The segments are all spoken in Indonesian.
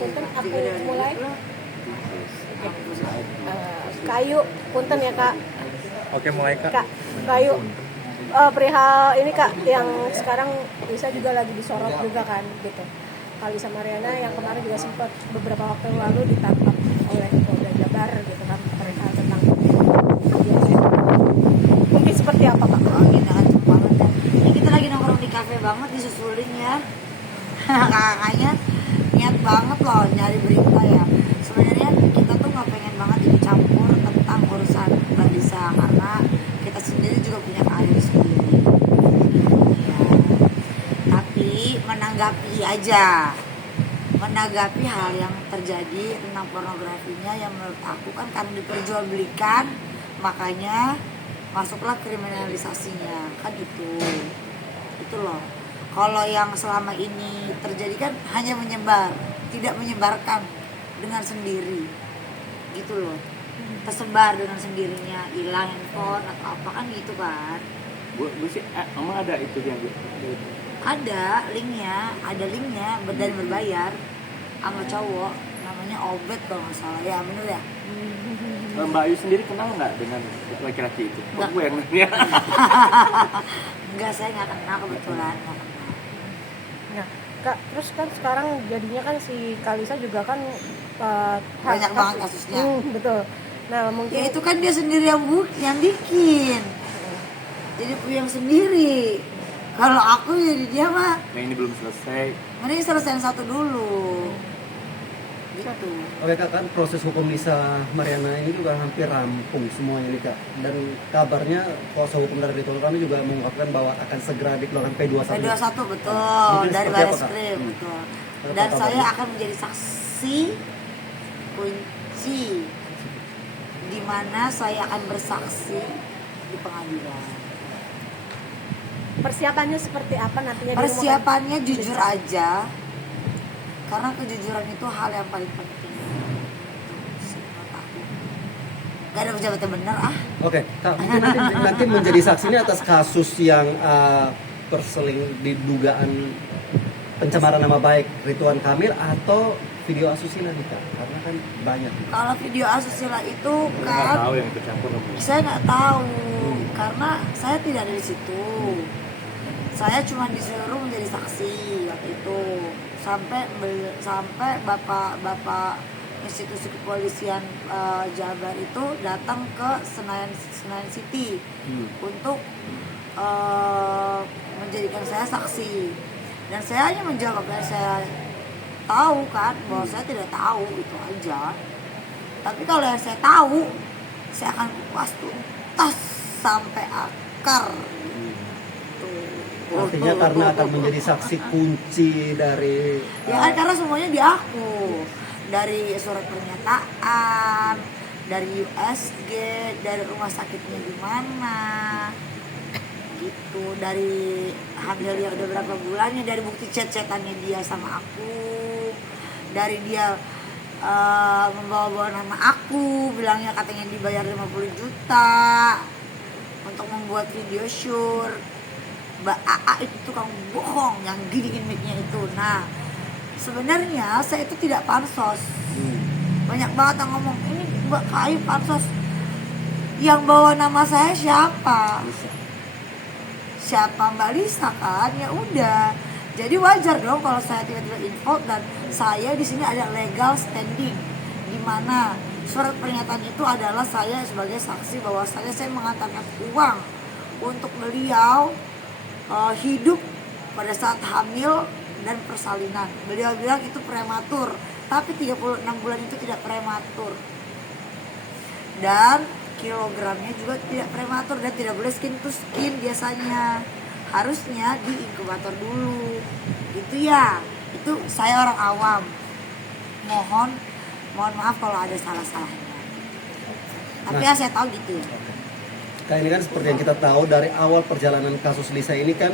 punten aku mulai. Kayu punten ya Kak. Oke, mulai Kak. Kayu perihal ini Kak yang sekarang Lisa juga lagi disorot juga kan gitu. Kalisa Mariana yang kemarin juga sempat beberapa waktu yang lalu ditangkap oleh Polda Jabar gitu kan perihal tentang mungkin seperti apa Kak? Ini ngacem banget kan. Ini kita lagi nongkrong di kafe banget disusulin ya. Kakaknya niat banget loh nyari berita ya. Sebenarnya kita tuh nggak pengen banget ikut campur tentang urusan Mbak Lisa karena kita sendiri juga punya karir sendiri. Ya. Tapi menanggapi hal yang terjadi tentang pornografinya yang menurut aku kan karena diperjualbelikan makanya masuklah kriminalisasinya kan itu loh. Kalau yang selama ini terjadi kan hanya menyebar, tidak menyebarkan dengan sendiri gitu loh, tersebar dengan sendirinya, hilang handphone atau apa kan gitu kan. Bu sih emang ada itu dia Bu? Ada linknya dan berbayar sama cowok namanya Obet kalau nggak salah ya, bener ya. Mbak Ayu sendiri kenal nggak dengan laki-laki itu? Nggak. Gue yang nanya. Enggak, saya nggak kenal kebetulan. Nah, Kak, terus kan sekarang jadinya kan si Kalisa juga kan Banyak banget kasusnya. Betul. Nah, mungkin Ya itu kan dia sendiri yang bikin. Jadi puyeng sendiri. Kalau aku jadi dia mah. Nah ini belum selesai. Mending selesaiin satu dulu. Gitu. Oke Kak, kan proses hukum Lisa Mariana ini juga hampir rampung semuanya nih Kak. Dan kabarnya kuasa hukum dari Ridwan Kamil juga mengungkapkan bahwa akan segera dikeluarkan P21. P21 betul, Mungkin dari seperti apa, Baris Kak? Krim betul. Apa Dan kabarnya? saya akan menjadi saksi kunci di mana saya akan bersaksi di pengadilan. persiapannya seperti apa nantinya? Persiapannya jujur aja, karena kejujuran itu hal yang paling penting. Menurut aku. Gak ada pejabat yang benar ah. Oke, Kak, mungkin nanti menjadi saksinya atas kasus yang di dugaan pencemaran nama baik Ridwan Kamil atau video asusila nih Kak? Karena kan banyak. Kalau video asusila itu Nggak kan tahu yang tercampur. saya nggak tahu karena saya tidak ada di situ. Saya cuma disuruh menjadi saksi waktu itu sampai bapak institusi kepolisian Jabar itu datang ke Senayan City untuk menjadikan saya saksi, dan saya hanya menjawab yang saya tahu kan, bahwa saya tidak tahu, itu aja. Tapi kalau yang saya tahu saya akan kupas tuntas sampai akar. Artinya karena akan menjadi saksi kunci dari Ya kan karena semuanya di aku. Dari surat pernyataan, dari USG, dari rumah sakitnya di mana. Gitu, dari hamil yang udah berapa bulannya, dari bukti chat-chatannya dia sama aku. Dari dia membawa-bawa nama aku, bilangnya katanya dibayar 50 juta untuk membuat video shoot. Mbak AA itu tukang bohong yang giniin mic-nya itu. Nah, sebenarnya saya itu tidak pansos. Banyak banget yang ngomong, ini Mbak Ayu pansos. Yang bawa nama saya siapa? Siapa Mbak Lisa kan? Ya udah. Jadi wajar dong kalau saya tiba-tiba info dan saya di sini ada legal standing, di mana surat pernyataan itu adalah saya sebagai saksi bahwa saya mengantarkan uang untuk beliau hidup pada saat hamil dan persalinan. Beliau bilang itu prematur, tapi 36 bulan itu tidak prematur. Dan kilogramnya juga tidak prematur dan tidak boleh skin to skin biasanya. Harusnya di inkubator dulu. Gitu ya. Itu saya orang awam. Mohon maaf kalau ada salah-salahnya. Tapi ya saya tahu gitu ya. Kak, ini kan seperti yang kita tahu dari awal perjalanan kasus Lisa ini kan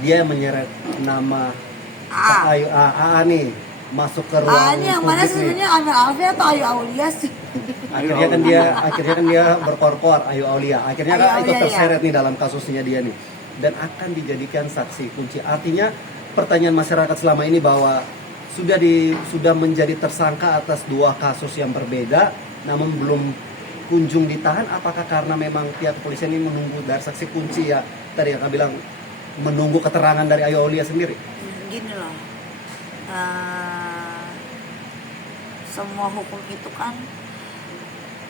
dia menyeret nama Kak Ayu AA nih masuk ke ruang Ini yang mana publik nih. sebenarnya Amir Alfi atau Ayu Aulia sih? Akhirnya kan dia berkorpor Ayu Aulia. Akhirnya Ayu kan itu Aulia, terseret nih dalam kasusnya dia nih. Dan akan dijadikan saksi kunci. Artinya pertanyaan masyarakat selama ini bahwa sudah menjadi tersangka atas 2 kasus yang berbeda, namun belum kunjung ditahan. Apakah karena memang pihak kepolisian ini menunggu dari saksi kunci ya, tadi yang bilang menunggu keterangan dari Ayu Aulia sendiri? Gini loh, semua hukum itu kan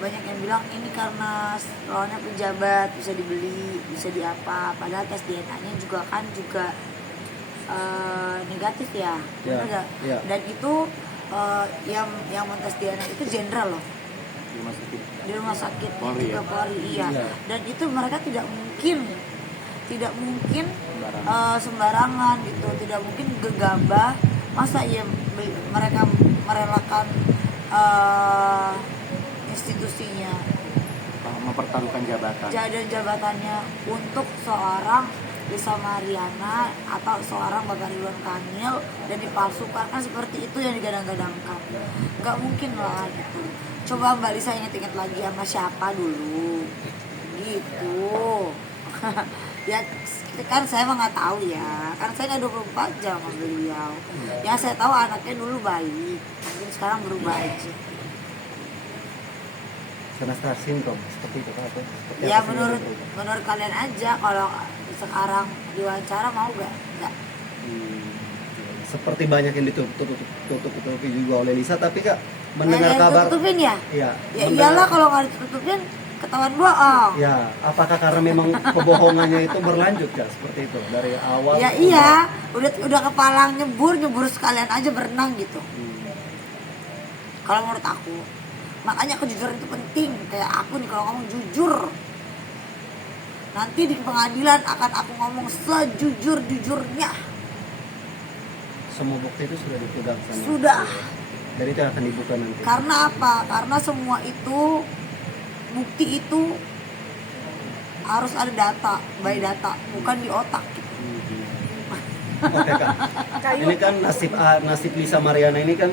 banyak yang bilang ini karena lawannya pejabat bisa dibeli, bisa diapa, padahal tes DNA-nya juga kan negatif ya, Ya, benar nggak? ya. Dan itu yang mentes DNA itu jenderal loh Di rumah sakit. di rumah sakit Polri juga ya? Polri, iya. Iya. Dan itu mereka tidak mungkin sembarangan gitu, tidak mungkin gegabah. Masa ya mereka merelakan institusinya Mempertaruhkan jabatan. dan jabatannya untuk seorang Lisa Mariana atau seorang Bapak Ridwan Kamil dan dipalsukan, kan seperti itu yang digadang-gadangkan. Nggak mungkin lah gitu. Coba Mbak Lisa ingat-ingat lagi sama siapa dulu gitu. Ya kan saya mah nggak tahu ya, karena saya nggak 24 jam sama beliau. Yang saya tahu anaknya dulu baik, mungkin sekarang berubah aja. Karena star syndrome seperti itu kan? Atau seperti Ya apa sih yang berubah? menurut kalian aja, kalau sekarang diwawancara mau nggak? Nggak. Seperti banyak yang ditutup-tutupi juga oleh Lisa, tapi Kak mendengar Yang kabar tutupin ya? iya, Ya mendengar- iyalah, kalau nggak ditutupin ketahuan bohong. ya, apakah karena memang kebohongannya itu berlanjut Kak seperti itu dari awal? Ya iya, udah kepala nyebur sekalian aja berenang gitu. Kalau menurut aku, makanya kejujuran itu penting. Kayak aku nih kalau ngomong jujur, nanti di pengadilan akan aku ngomong sejujur-jujurnya. Semua bukti itu sudah dipegang sama. Sudah. Dan itu akan dibuka nanti. Karena apa? Karena semua itu, bukti itu harus ada data, by data, bukan di otak. Oke Kak. Kayu. Ini kan nasib Lisa Mariana ini kan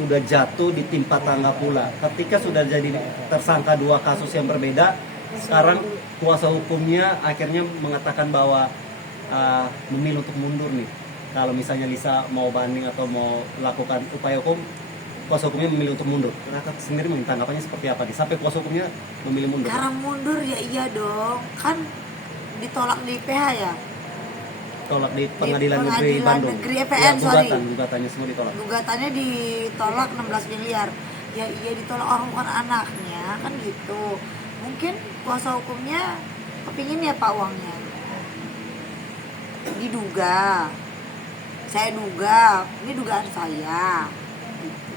sudah jatuh di timpa tangga pula. Ketika sudah jadi tersangka 2 kasus yang berbeda, sekarang kuasa hukumnya akhirnya mengatakan bahwa memilih untuk mundur nih. Kalau misalnya Lisa mau banding atau mau lakukan upaya hukum, kuasa hukumnya memilih untuk mundur. Kakak sendiri tanggapannya seperti apa nih? Sampai kuasa hukumnya memilih mundur. Karena mundur ya iya dong, kan ditolak di PH ya. Tolak di pengadilan negeri Pengadilan Bandung. Negeri EPN, sorry. Gugatannya semua ditolak. Gugatannya ditolak 16 miliar. Ya iya ditolak, orang bukan anaknya, kan gitu. Mungkin kuasa hukumnya kepingin ya Pak uangnya. Diduga. Saya duga, ini dugaan saya. Gitu.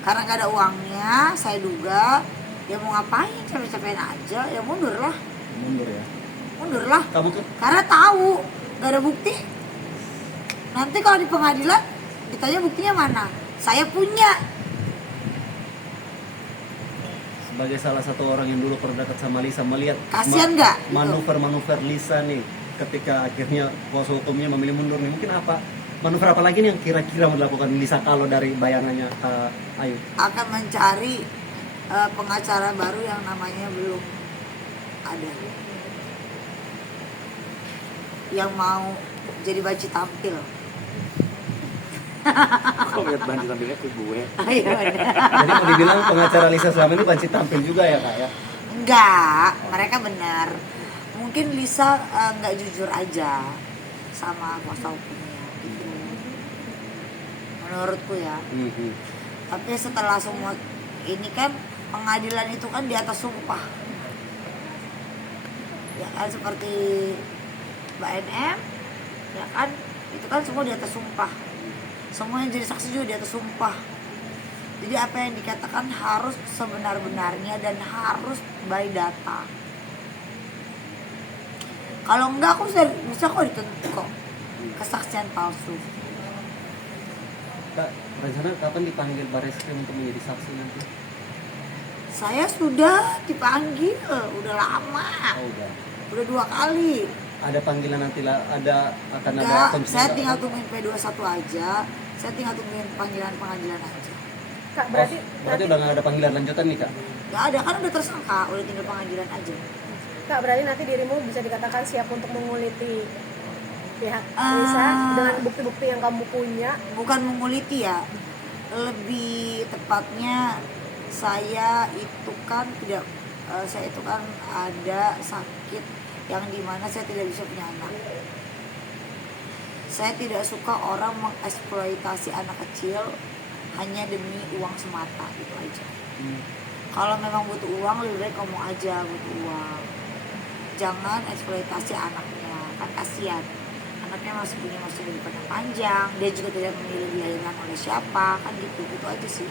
Karena gak ada uangnya, saya duga ya mau ngapain, capek-capekin aja, ya mundur lah. Mundur ya. Mundur lah. Kamu tuh Karena tahu gak ada bukti. Nanti kalau di pengadilan ditanya buktinya mana, saya punya. sebagai salah satu orang yang dulu pernah dekat sama Lisa, melihat Kasian nggak gitu? manuver-manuver Lisa nih ketika akhirnya kuasa hukumnya memilih mundur nih, mungkin apa manuver apa lagi nih yang kira-kira dilakukan Lisa kalau dari bayangannya Ayu? Akan mencari pengacara baru yang namanya belum ada, yang mau jadi baci tampil. Kok lihat banci tampilnya ke gue? Ayo, Jadi mau dibilang pengacara Lisa selama ini banci tampil juga ya Kak ya? enggak, mereka benar. Mungkin Lisa nggak jujur aja sama kuasa hukumnya gitu. Menurutku ya. Tapi setelah semua ini kan, pengadilan itu kan di atas sumpah. Ya kan, seperti Mbak NM, ya kan, itu kan semua di atas sumpah. Semua yang jadi saksi juga di atas sumpah. Jadi apa yang dikatakan harus sebenar-benarnya dan harus by data. Kalau enggak, aku bisa kok dituntut kok kesaksian palsu. Kak, rencana kapan dipanggil Barreskrim untuk menjadi saksi nanti? Saya sudah dipanggil, udah lama, Oh, udah. udah 2 kali. Ada panggilan nanti lah, akan ada Enggak, konstitusi saya apa? tinggal tungguin P21 aja. Saya tinggal tungguin panggilan pengadilan aja. Kak, berarti Berarti udah nggak ada panggilan lanjutan nih Kak? Enggak ada, kan udah tersangka, udah tinggal pengadilan aja. Kak, berarti nanti dirimu bisa dikatakan siap untuk menguliti pihak Lisa dengan bukti-bukti yang kamu punya? Bukan menguliti ya, lebih tepatnya saya itu kan ada sakit yang dimana saya tidak bisa punya anak. Saya tidak suka orang mengeksploitasi anak kecil hanya demi uang semata, gitu aja. Kalau memang butuh uang, lebih baik ngomong aja butuh uang. Jangan eksploitasi anaknya, kan kasihan. Anaknya masih punya masa depan yang panjang, dia juga tidak memilih dilahirkan oleh siapa, kan gitu aja sih.